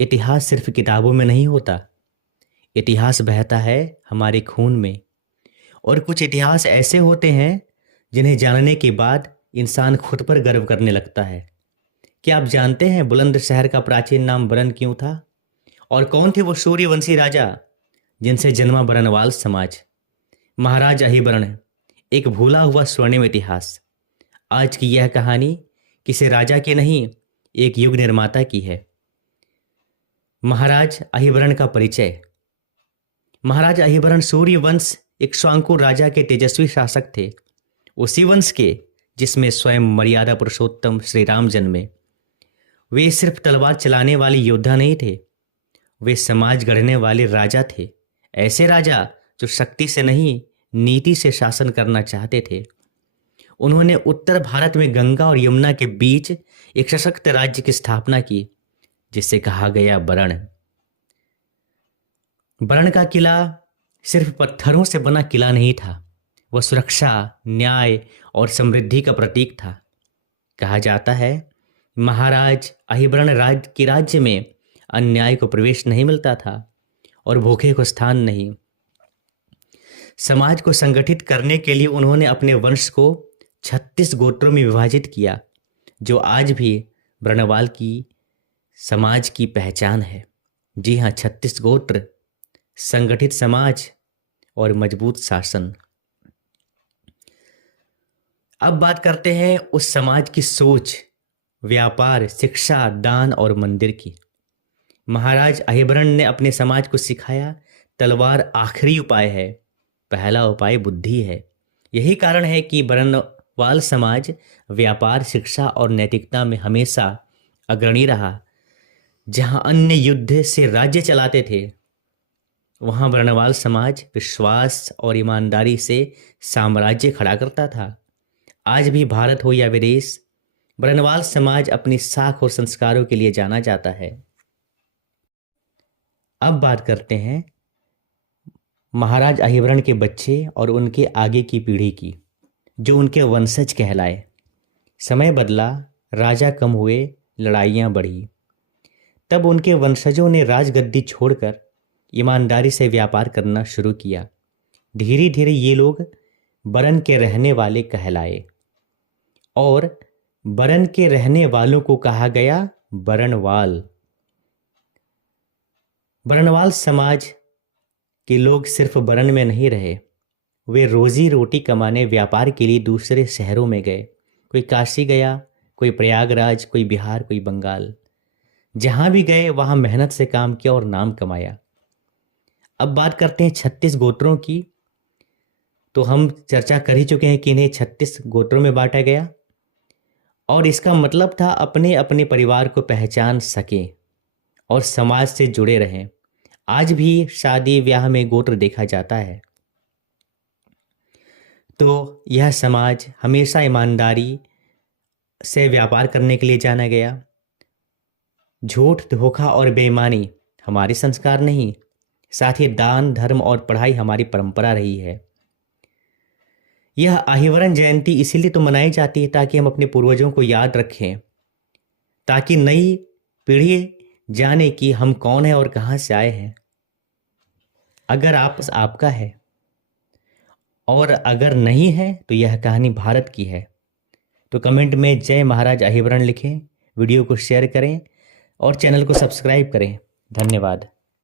इतिहास सिर्फ किताबों में नहीं होता, इतिहास बहता है हमारे खून में। और कुछ इतिहास ऐसे होते हैं जिन्हें जानने के बाद इंसान खुद पर गर्व करने लगता है। क्या आप जानते हैं बुलंदशहर का प्राचीन नाम बरन क्यों था? और कौन थे वो सूर्यवंशी राजा जिनसे जन्मा बरनवाल समाज? महाराज अहिबरण, एक भूला हुआ स्वर्णिम इतिहास। आज की यह कहानी किसी राजा की नहीं, एक युग निर्माता की है। महाराज अहिबरण का परिचय। महाराज अहिबरण सूर्यवंश इक्ष्वाकु राजा के तेजस्वी शासक थे, उसी वंश के जिसमें स्वयं मर्यादा पुरुषोत्तम श्री राम जन्मे। वे सिर्फ तलवार चलाने वाले योद्धा नहीं थे, वे समाज गढ़ने वाले राजा थे। ऐसे राजा जो शक्ति से नहीं, नीति से शासन करना चाहते थे। उन्होंने उत्तर भारत में गंगा और यमुना के बीच एक सशक्त राज्य की स्थापना की, जिसे कहा गया बरण। बरण का किला सिर्फ पत्थरों से बना किला नहीं था, वह सुरक्षा, न्याय और समृद्धि का प्रतीक था। कहा जाता है महाराज अहिबरण राज्य में अन्याय को प्रवेश नहीं मिलता था और भूखे को स्थान नहीं। समाज को संगठित करने के लिए उन्होंने अपने वंश को 36 गोत्रों में विभाजित किया, जो आज भी बरणवाल की समाज की पहचान है। जी हाँ, 36 गोत्र, संगठित समाज और मजबूत शासन। अब बात करते हैं उस समाज की सोच, व्यापार, शिक्षा, दान और मंदिर की। महाराज अहिबरण ने अपने समाज को सिखाया, तलवार आखिरी उपाय है, पहला उपाय बुद्धि है। यही कारण है कि बरणवाल समाज व्यापार, शिक्षा और नैतिकता में हमेशा अग्रणी रहा। जहां अन्य युद्ध से राज्य चलाते थे, वहां बरणवाल समाज विश्वास और ईमानदारी से साम्राज्य खड़ा करता था। आज भी भारत हो या विदेश, बरणवाल समाज अपनी साख और संस्कारों के लिए जाना जाता है। अब बात करते हैं महाराज अहिबरण के बच्चे और उनके आगे की पीढ़ी की, जो उनके वंशज कहलाए। समय बदला, राजा कम हुए, लड़ाइयाँ बढ़ी। तब उनके वंशजों ने राजगद्दी छोड़कर ईमानदारी से व्यापार करना शुरू किया। धीरे धीरे ये लोग बरन के रहने वाले कहलाए और बरन के रहने वालों को कहा गया बरणवाल। बरणवाल समाज के लोग सिर्फ बरन में नहीं रहे, वे रोजी रोटी कमाने व्यापार के लिए दूसरे शहरों में गए। कोई काशी गया, कोई प्रयागराज, कोई बिहार, कोई बंगाल। जहां भी गए वहां मेहनत से काम किया और नाम कमाया। अब बात करते हैं 36 गोत्रों की। तो हम चर्चा कर ही चुके हैं कि इन्हें 36 गोत्रों में बांटा गया और इसका मतलब था अपने अपने परिवार को पहचान सकें और समाज से जुड़े रहें। आज भी शादी ब्याह में गोत्र देखा जाता है। तो यह समाज हमेशा ईमानदारी से व्यापार करने के लिए जाना गया। झूठ, धोखा और बेईमानी हमारे संस्कार नहीं, साथ ही दान, धर्म और पढ़ाई हमारी परंपरा रही है। यह अहिबरण जयंती इसीलिए तो मनाई जाती है ताकि हम अपने पूर्वजों को याद रखें, ताकि नई पीढ़ी जाने कि हम कौन है और कहां से आए हैं। अगर आपका है और अगर नहीं है तो यह कहानी भारत की है। तो कमेंट में जय महाराज अहिबरण लिखें, वीडियो को शेयर करें और चैनल को सब्सक्राइब करें। धन्यवाद।